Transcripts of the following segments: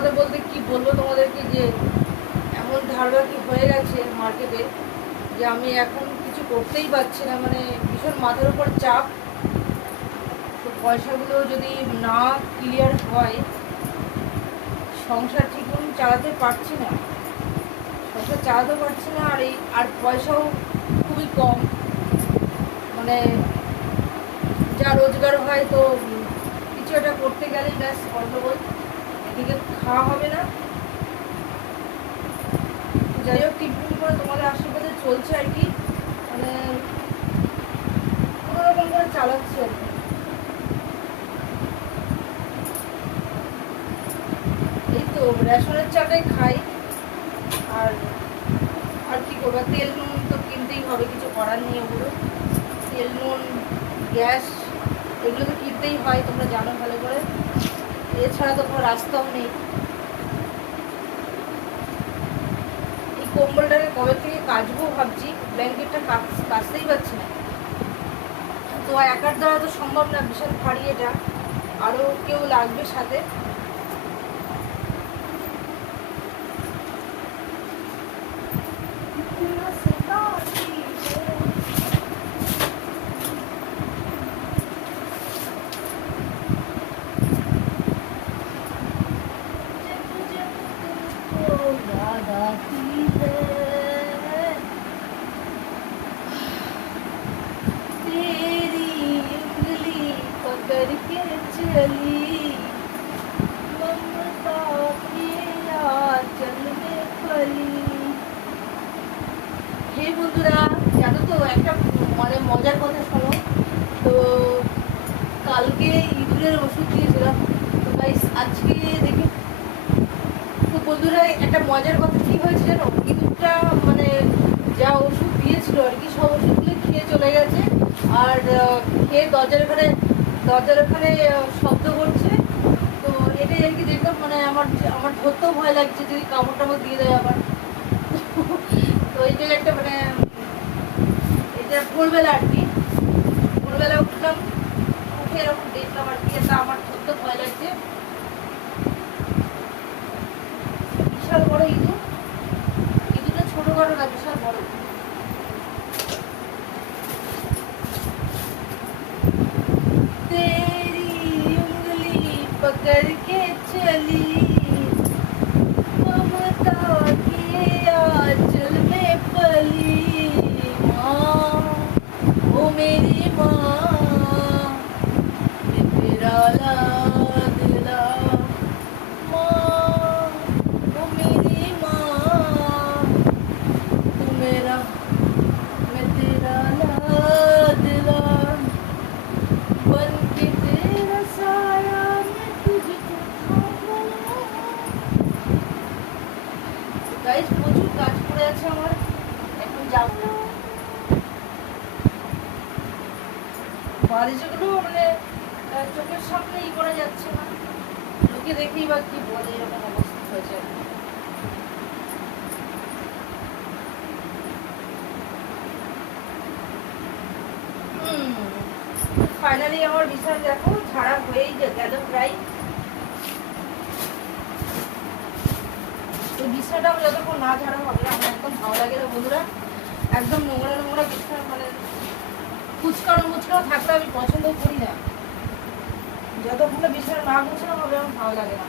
কথা বলতে কি বলবো তোমাদেরকে, যে এমন ধারবাকি হয়ে গেছে মার্কেটে যে আমি এখন কিছু করতেই পারছি না, মানে ভীষণ মাথার উপর চাপ। তো পয়সাগুলো যদি না ক্লিয়ার হয়, সংসার ঠিকমতো চালাতে পারছি না, সংসার চালাতে পারছি না। আর পয়সাও খুবই কম, মানে যা রোজগার হয় তো কিছু একটা করতে গেলেই ব্যাস গন্ডগোল, এদিকে খাওয়া হবে না। যাই হোক, টিপটিপ করে তোমাদের আশীর্বাদে চলছে আর কি, মানে কোনো রকম করে চালাচ্ছে আর কি। এই তো রেশনের চাটাই খাই, আর আর কি করবো, তেল নুন তো কিনতেই হবে, কিছু করার নেই। ওগুলো তেল নুন গ্যাস এগুলো তো কিনতেই হয়, তোমরা জানো ভালো করে, এছাড়া তো কোনো রাস্তাও নেই। এই কম্বলটাকে কবে থেকে কাচবো ভাবছি, ব্ল্যাঙ্কেটটা কাচতেই পারছি না। তো একার দ্বারা তো সম্ভব না, বিশাল ভারী এটা, আরও কেউ লাগবে সাথে। হে বন্ধুরা, জানো তো একটা মানে মজার কথা শোনো তো। কালকে ইঁদুরের ওষুধ দিয়েছিলাম, তো গাইস আজকে দেখি তো বন্ধুরা, একটা মজার কথা কি হয়েছে জানো, ইঁদুরটা মানে যা ওষুধ দিয়েছিল আর কি, সব ওষুধগুলো খেয়ে চলে গেছে। আর খেয়ে দরজার ওখানে শব্দ করছে। তো এটাই আর কি দেখলাম, মানে আমার ধরতেও ভয় লাগছে যদি কামড় টামড় দিয়ে দেয় আবার। তো এইটাই একটা মানে, এটা ভোরবেলা আর কি, ভোরবেলা উঠলাম, উঠে এরকম দেখলাম আর কি, এটা আমার ধরতে ভয় লাগছে। বিশাল বড় ইঁদুর, ইঁদুরটা ছোটখাটো না, বিশাল বড়। तेरी उंगली पकड़ के चली ममता के आंचल में पली माँ, ओ मेरी माँ, ये तेरा लाडला माँ, ओ मेरी माँ, तू मेरा, मैं तेरा लाडला बन के तेरा साया, मैं तुझको थामा। গাইস প্রচুর কাজ পড়ে আছে আমার, এখন যাবো। বালিশগুলো মানে চোখের সামনে ই করা যাচ্ছে না, লোকে দেখেই বা কি বলে, এরকম অবস্থা হয়েছে। ফাইনালি আমার বিছানা দেখো ঝাড়া হয়েই গেল প্রায়। তো বিছানাটা যতক্ষণ না ঝাড়া হবে আমার একদম ভালো লাগে না বন্ধুরা, একদম নোংরা নোংরা বিছানা, মানে কুচকানো মুচকানো থাকলে আমি পছন্দ করি না। যতক্ষণ বিছানা না গুছানো হবে আমার ভালো লাগে না।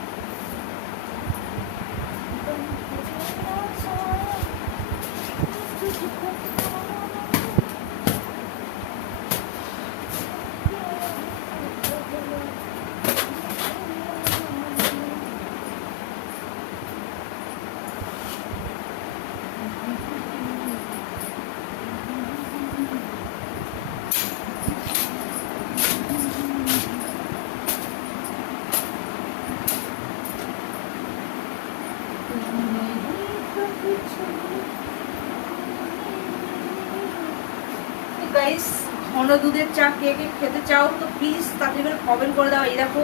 গাইস ঘন দুধের চা কে কে খেতে চাও তো প্লিজ তাড়াতাড়ি করে কমেন্ট করে দাও। এই দেখো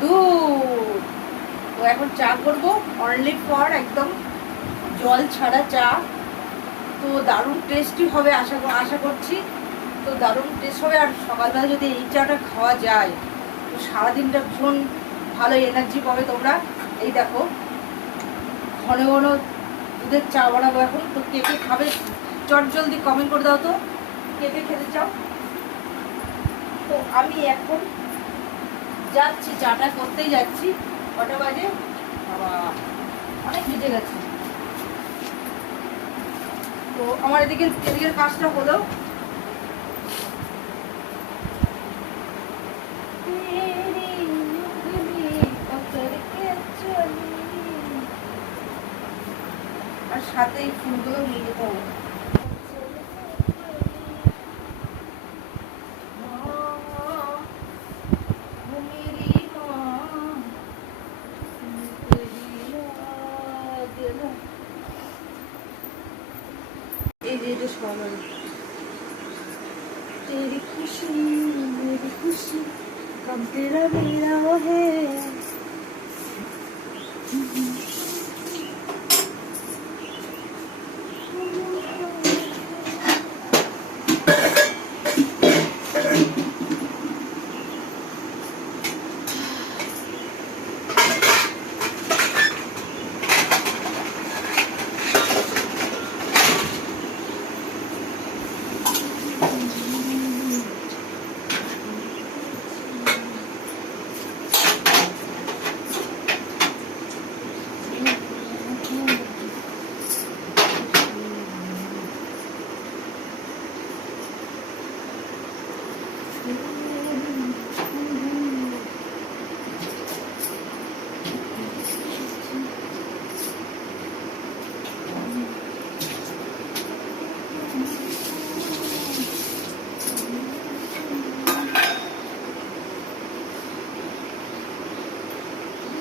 দুধ, তো এখন চা করব অনলি ফর একদম জল ছাড়া চা। তো দারুণ টেস্টি হবে আশা করছি, তো দারুণ টেস্ট হবে। আর সকালবেলা যদি এই চাটা খাওয়া যায় তো সারাদিনটা ভীষণ ভালো এনার্জি পাবে তোমরা। এই দেখো ঘন ঘন দুধের চা বানাবো এখন। তো কে কে খাবে চট জলদি কমেন্ট করে দাও তো, কে কে খেতে চাও। তো আমি এখন যাচ্ছি, চাটা করতেই যাচ্ছি। কটা বাজে বাবা, অনেক ভিজে গেছে। তো আমার এদিকের কাজটা হলো। আর সাথে এই ফুলগুলো নিয়ে যেতে হবে। এই যে এটা সবাই तेरी खुशी मेरी खुशी कब तेरा मेरा है।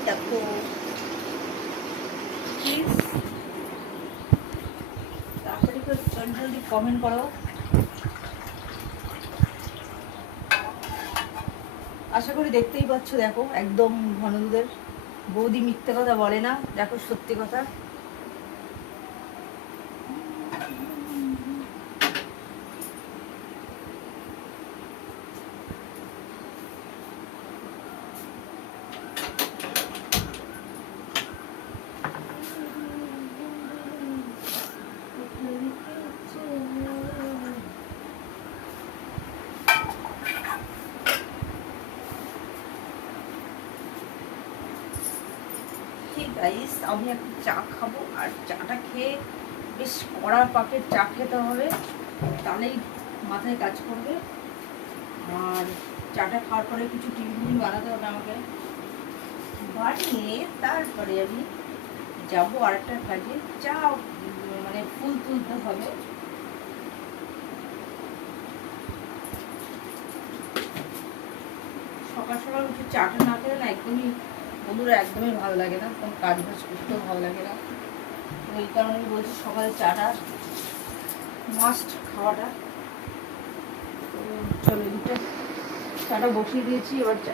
দেখো প্লিজ তাড়াতাড়ি করে জলদি কমেন্ট করো। আশা করি দেখতেই পাচ্ছ, দেখো একদম ঘন দুধের। বৌদি মিথ্যে কথা বলে না, দেখো সত্যি কথা। গাইস আমি এখন চা খাবো, আর চাটা খেয়ে বেশ কড়া পাকের চা খেতে হবে, তাহলেই মাথায় কাজ করবে। আর চাটা খাওয়ার পরে কিছু টিফিন বানাতে হবে আমাকে, বানিয়ে তারপরে আমি যাবো আরেকটা কাজে। চা মানে ফুল তুলতে হবে। সকাল সকাল উঠে চাটা না খেলে না একদমই বন্ধুরা একদমই ভালো লাগে না, কোনো কাজ বাজ করতেও ভালো লাগে না। ওই কারণে আমি বলছি সকালে চাটা মাস্ট খাওয়াটা। তো চলো চাটা বসিয়ে দিয়েছি, এবার চা